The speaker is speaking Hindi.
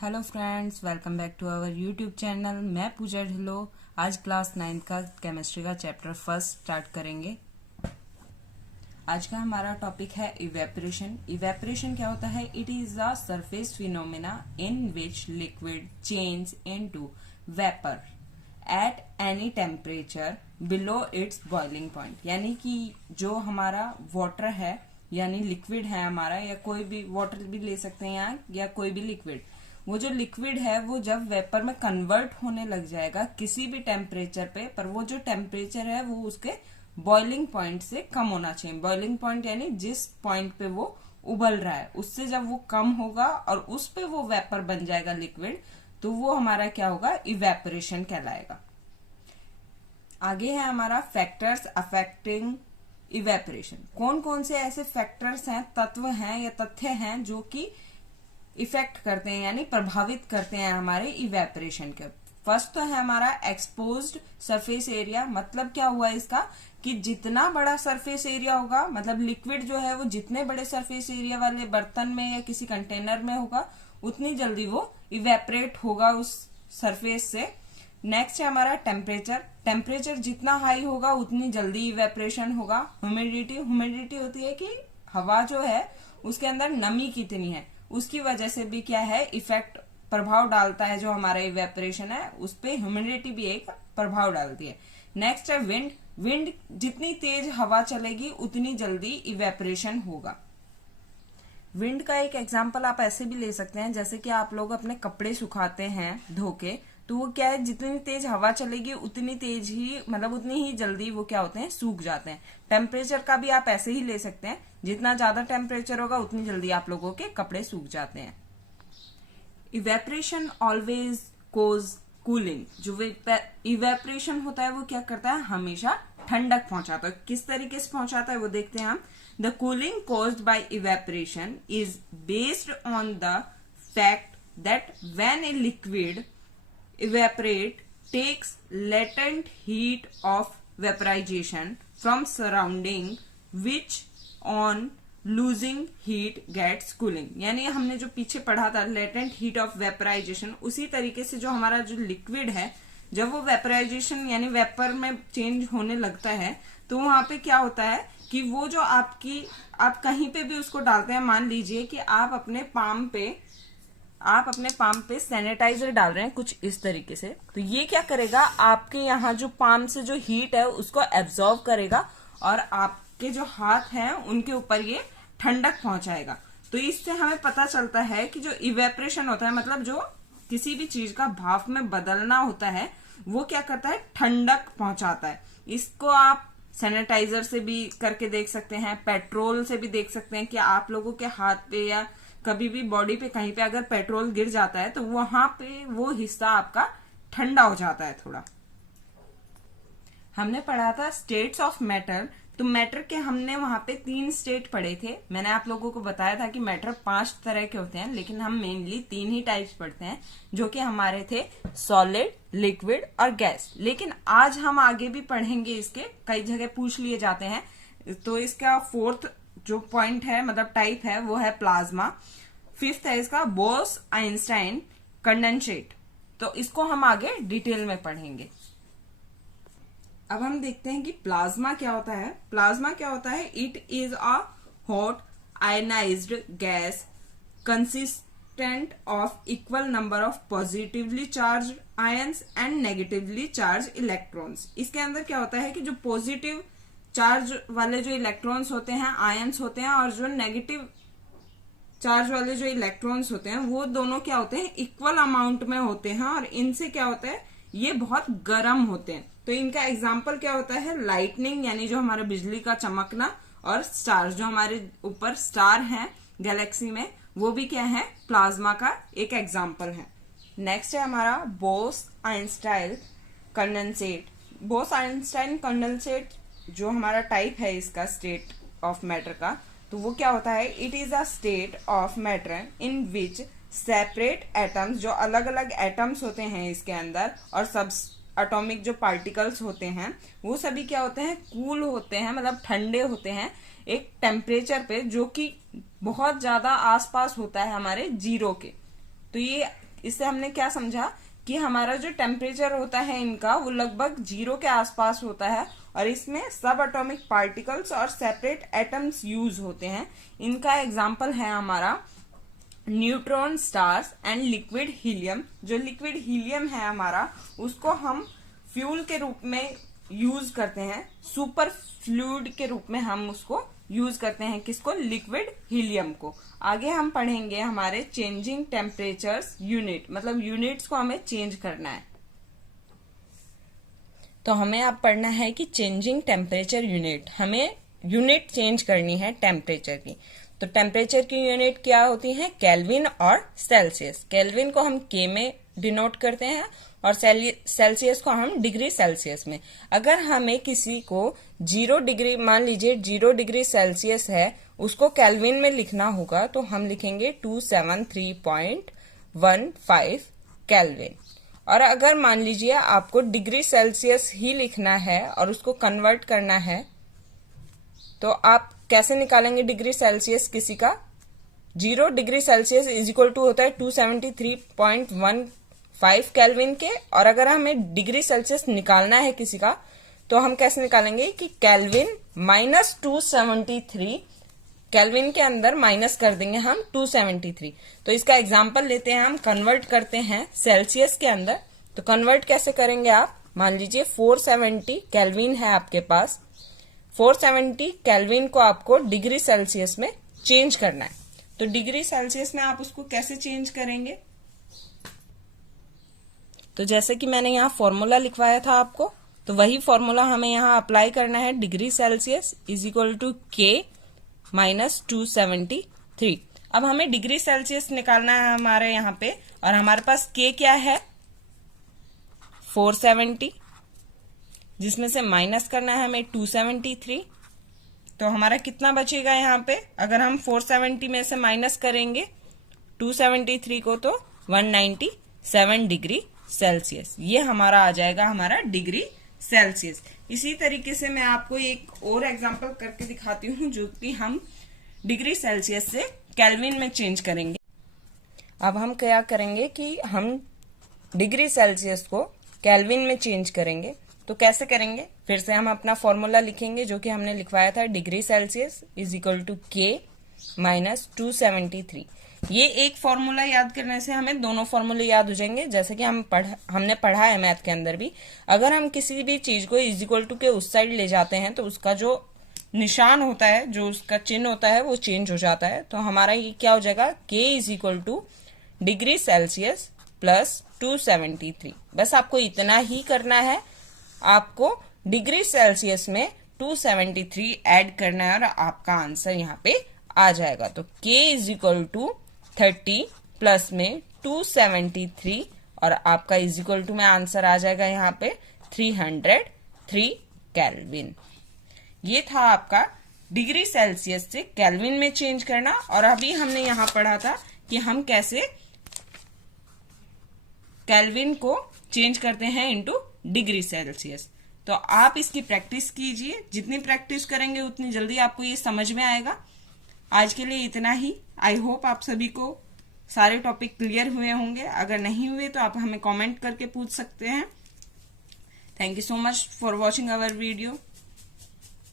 Hello friends, welcome back to our YouTube channel. मैं पूजा ढिल्लो। आज क्लास 9 का केमिस्ट्री का चैप्टर फर्स्ट स्टार्ट करेंगे। आज का हमारा टॉपिक है इवेपोरेशन। इवेपोरेशन क्या होता है? It is a surface phenomena in which liquid change into vapour at any temperature below it's boiling point. यानी कि जो हमारा वाटर है यानी लिक्विड है हमारा, या कोई भी वाटर भी ले सकते हैं यहाँ, या कोई भी लिक्विड, वो जो लिक्विड है वो जब वेपर में कन्वर्ट होने लग जाएगा किसी भी टेम्परेचर पे, पर वो जो टेम्परेचर है वो उसके बॉइलिंग पॉइंट से कम होना चाहिए। बॉइलिंग पॉइंट यानी जिस पॉइंट पे वो उबल रहा है उससे जब वो कम होगा और उस पे वो वेपर बन जाएगा लिक्विड, तो वो हमारा क्या होगा? इवेपोरेशन कहलाएगा। आगे है हमारा फैक्टर्स अफेक्टिंग इवेपोरेशन। कौन कौन से ऐसे फैक्टर्स हैं, तत्व हैं या तथ्य हैं जो कि इफेक्ट करते हैं यानी प्रभावित करते हैं हमारे इवेपोरेशन के। फर्स्ट तो है हमारा एक्सपोज्ड सरफेस एरिया। मतलब क्या हुआ इसका कि जितना बड़ा सरफेस एरिया होगा, मतलब लिक्विड जो है वो जितने बड़े सरफेस एरिया वाले बर्तन में या किसी कंटेनर में होगा, उतनी जल्दी वो इवेपोरेट होगा उस सरफेस से। नेक्स्ट है हमारा टेम्परेचर। टेम्परेचर जितना हाई होगा उतनी जल्दी इवेपोरेशन होगा। ह्यूमिडिटी। ह्यूमिडिटी होती है कि हवा जो है उसके अंदर नमी कितनी है, उसकी वजह से भी क्या है इफेक्ट, प्रभाव डालता है। जो हमारा इवेपोरेशन है उस पे ह्यूमिडिटी भी एक प्रभाव डालती है। नेक्स्ट है विंड। विंड जितनी तेज हवा चलेगी उतनी जल्दी इवेपोरेशन होगा। विंड का एक एग्जांपल आप ऐसे भी ले सकते हैं, जैसे कि आप लोग अपने कपड़े सुखाते हैं धो के, तो वो क्या है, जितनी तेज हवा चलेगी उतनी तेज ही, मतलब उतनी ही जल्दी वो क्या होते हैं, सूख जाते हैं। टेम्परेचर का भी आप ऐसे ही ले सकते हैं, जितना ज्यादा टेम्परेचर होगा उतनी जल्दी आप लोगों के कपड़े सूख जाते हैं। इवेपोरेशन ऑलवेज कोज कूलिंग। जो इवेपोरेशन होता है वो क्या करता है? हमेशा ठंडक पहुंचाता है। किस तरीके से पहुंचाता है वो देखते हैं हम। The cooling caused by evaporation is based on the fact that when a liquid evaporate takes latent heat of vaporization from surrounding which on losing heat gets cooling। यानी हमने जो पीछे पढ़ा था latent heat of vaporization, उसी तरीके से जो हमारा जो लिक्विड है जब वो वेपराइजेशन यानी वेपर में चेंज होने लगता है, तो वहां पे क्या होता है कि वो जो आप कहीं पे भी उसको डालते हैं, मान लीजिए कि आप अपने पाम पे सैनिटाइजर डाल रहे हैं कुछ इस तरीके से, तो ये क्या करेगा, आपके यहाँ जो पाम से जो हीट है उसको एब्जॉर्व करेगा और आपके जो हाथ हैं उनके ऊपर ये ठंडक पहुंचाएगा। तो इससे हमें पता चलता है कि जो इवेपोरेशन होता है, मतलब जो किसी भी चीज का भाप में बदलना होता है, वो क्या करता है? ठंडक पहुंचाता है। इसको आप सैनिटाइजर से भी करके देख सकते हैं, पेट्रोल से भी देख सकते हैं कि आप लोगों के हाथ पे या कभी भी बॉडी पे कहीं पे अगर पेट्रोल गिर जाता है तो वहां पे वो हिस्सा आपका ठंडा हो जाता है थोड़ा। हमने पढ़ा था स्टेट्स ऑफ मैटर। तो मैटर के हमने वहां पे 3 स्टेट पढ़े थे। मैंने आप लोगों को बताया था कि मैटर 5 तरह के होते हैं, लेकिन हम मेनली 3 ही टाइप्स पढ़ते हैं, जो कि हमारे थे सॉलिड, लिक्विड और गैस। लेकिन आज हम आगे भी पढ़ेंगे इसके, कई जगह पूछ लिए जाते हैं। तो इसका 4th जो पॉइंट है, मतलब टाइप है, वो है प्लाज्मा। 5th है इसका बोस आइंस्टाइन कंडेंसेट। तो इसको हम आगे डिटेल में पढ़ेंगे। अब हम देखते हैं कि प्लाज्मा क्या होता है। प्लाज्मा क्या होता है? It is a hot ionised gas consistent of equal number of positively charge ions and negatively charge electrons. इसके अंदर क्या होता है कि जो पॉजिटिव चार्ज वाले जो इलेक्ट्रॉन्स होते हैं, आयंस होते हैं, और जो नेगेटिव चार्ज वाले जो इलेक्ट्रॉन्स होते हैं, वो दोनों क्या होते हैं? इक्वल अमाउंट में होते हैं। और इनसे क्या होता है? ये बहुत गर्म होते हैं। तो इनका एग्जाम्पल क्या होता है? लाइटनिंग यानी जो हमारा बिजली का चमकना, और स्टार, जो हमारे ऊपर स्टार हैं गैलेक्सी में, वो भी क्या है? प्लाज्मा का एक एग्जाम्पल है। नेक्स्ट है हमारा Bose Einstein condensate. Bose Einstein condensate जो हमारा टाइप है इसका स्टेट ऑफ मैटर का, तो वो क्या होता है? It is a state of matter in which separate atoms, जो अलग अलग एटम्स होते हैं इसके अंदर, और सब एटॉमिक जो पार्टिकल्स होते हैं, वो सभी क्या होते हैं? कूल होते हैं, मतलब ठंडे होते हैं एक टेम्परेचर पे जो कि बहुत ज्यादा आसपास होता है हमारे जीरो के। तो ये इससे हमने क्या समझा कि हमारा जो टेम्परेचर होता है इनका वो लगभग 0 के आसपास होता है और इसमें सब एटॉमिक पार्टिकल्स और सेपरेट एटम्स यूज होते हैं। इनका एग्जाम्पल है हमारा neutron stars and liquid helium. जो लिक्विड हीलियम है हमारा उसको हम फ्यूल के रूप में यूज करते हैं, सुपर फ्लूइड के रूप में हम उसको यूज करते हैं। किसको? लिक्विड हीलियम को। आगे हम पढ़ेंगे हमारे चेंजिंग टेम्परेचर्स यूनिट, मतलब यूनिट्स को हमें चेंज करना है। तो हमें अब पढ़ना है कि चेंजिंग टेम्परेचर यूनिट, हमें यूनिट चेंज करनी है टेम्परेचर की। तो टेम्परेचर की यूनिट क्या होती है? केल्विन और सेल्सियस। केल्विन को हम के में डिनोट करते हैं और सेल्सियस को हम डिग्री सेल्सियस में। अगर हमें किसी को 0 डिग्री, मान लीजिए 0 डिग्री सेल्सियस है, उसको केल्विन में लिखना होगा तो हम लिखेंगे 273.15 केल्विन। और अगर मान लीजिए आपको डिग्री सेल्सियस ही लिखना है और उसको कन्वर्ट करना है तो आप कैसे निकालेंगे डिग्री सेल्सियस किसी का? 0 degree Celsius is equal to होता है 273.15 केल्विन के। और अगर हमें डिग्री सेल्सियस निकालना है किसी का तो हम कैसे निकालेंगे कि केल्विन माइनस 273, केल्विन के अंदर माइनस कर देंगे हम 273। तो इसका एग्जाम्पल लेते हैं, हम कन्वर्ट करते हैं सेल्सियस के अंदर। तो कन्वर्ट कैसे करेंगे आप? मान लीजिए 470 केल्विन है आपके पास, 470 केल्विन को आपको डिग्री सेल्सियस में चेंज करना है। तो डिग्री सेल्सियस में आप उसको कैसे चेंज करेंगे? तो जैसे कि मैंने यहाँ फॉर्मूला लिखवाया था आपको, तो वही फॉर्मूला हमें यहाँ अप्लाई करना है। Degree Celsius is equal to K minus 273। अब हमें डिग्री सेल्सियस निकालना है हमारे यहाँ पे, और हमारे पास के क्या है? 470, जिसमें से माइनस करना है हमें 273। तो हमारा कितना बचेगा यहाँ पे? अगर हम 470 में से माइनस करेंगे 273 को तो 197 डिग्री सेल्सियस। ये हमारा आ जाएगा हमारा डिग्री सेल्सियस। इसी तरीके से मैं आपको एक और एग्जांपल करके दिखाती हूँ जो कि हम डिग्री सेल्सियस से केल्विन में चेंज करेंगे। अब हम क्या करेंगे कि हम डिग्री सेल्सियस को केल्विन में चेंज करेंगे। तो कैसे करेंगे? फिर से हम अपना फॉर्मूला लिखेंगे जो कि हमने लिखवाया था, degree Celsius is equal to K minus 273। ये एक फॉर्मूला याद करने से हमें दोनों फॉर्मूले याद हो जाएंगे, जैसे कि हमने पढ़ा है मैथ के अंदर भी। अगर हम किसी भी चीज को इज इक्वल टू के उस साइड ले जाते हैं तो उसका जो निशान होता है, जो उसका चिन्ह होता है, वो चेंज हो जाता है। तो हमारा ये क्या हो जाएगा? के is equal two degree Celsius plus 273। बस आपको इतना ही करना है, आपको डिग्री सेल्सियस में 273 ऐड करना है और आपका आंसर यहाँ पे आ जाएगा। तो k is equal to 30 plus में 273 और आपका इज इक्वल टू में आंसर आ जाएगा यहाँ पे 303 केल्विन। ये था आपका डिग्री सेल्सियस से केल्विन में चेंज करना। और अभी हमने यहाँ पढ़ा था कि हम कैसे केल्विन को चेंज करते हैं इनटू डिग्री सेल्सियस। तो आप इसकी प्रैक्टिस कीजिए, जितनी प्रैक्टिस करेंगे उतनी जल्दी आपको ये समझ में आएगा। आज के लिए इतना ही। आई होप आप सभी को सारे टॉपिक क्लियर हुए होंगे। अगर नहीं हुए तो आप हमें कमेंट करके पूछ सकते हैं। Thank you so much for watching our video.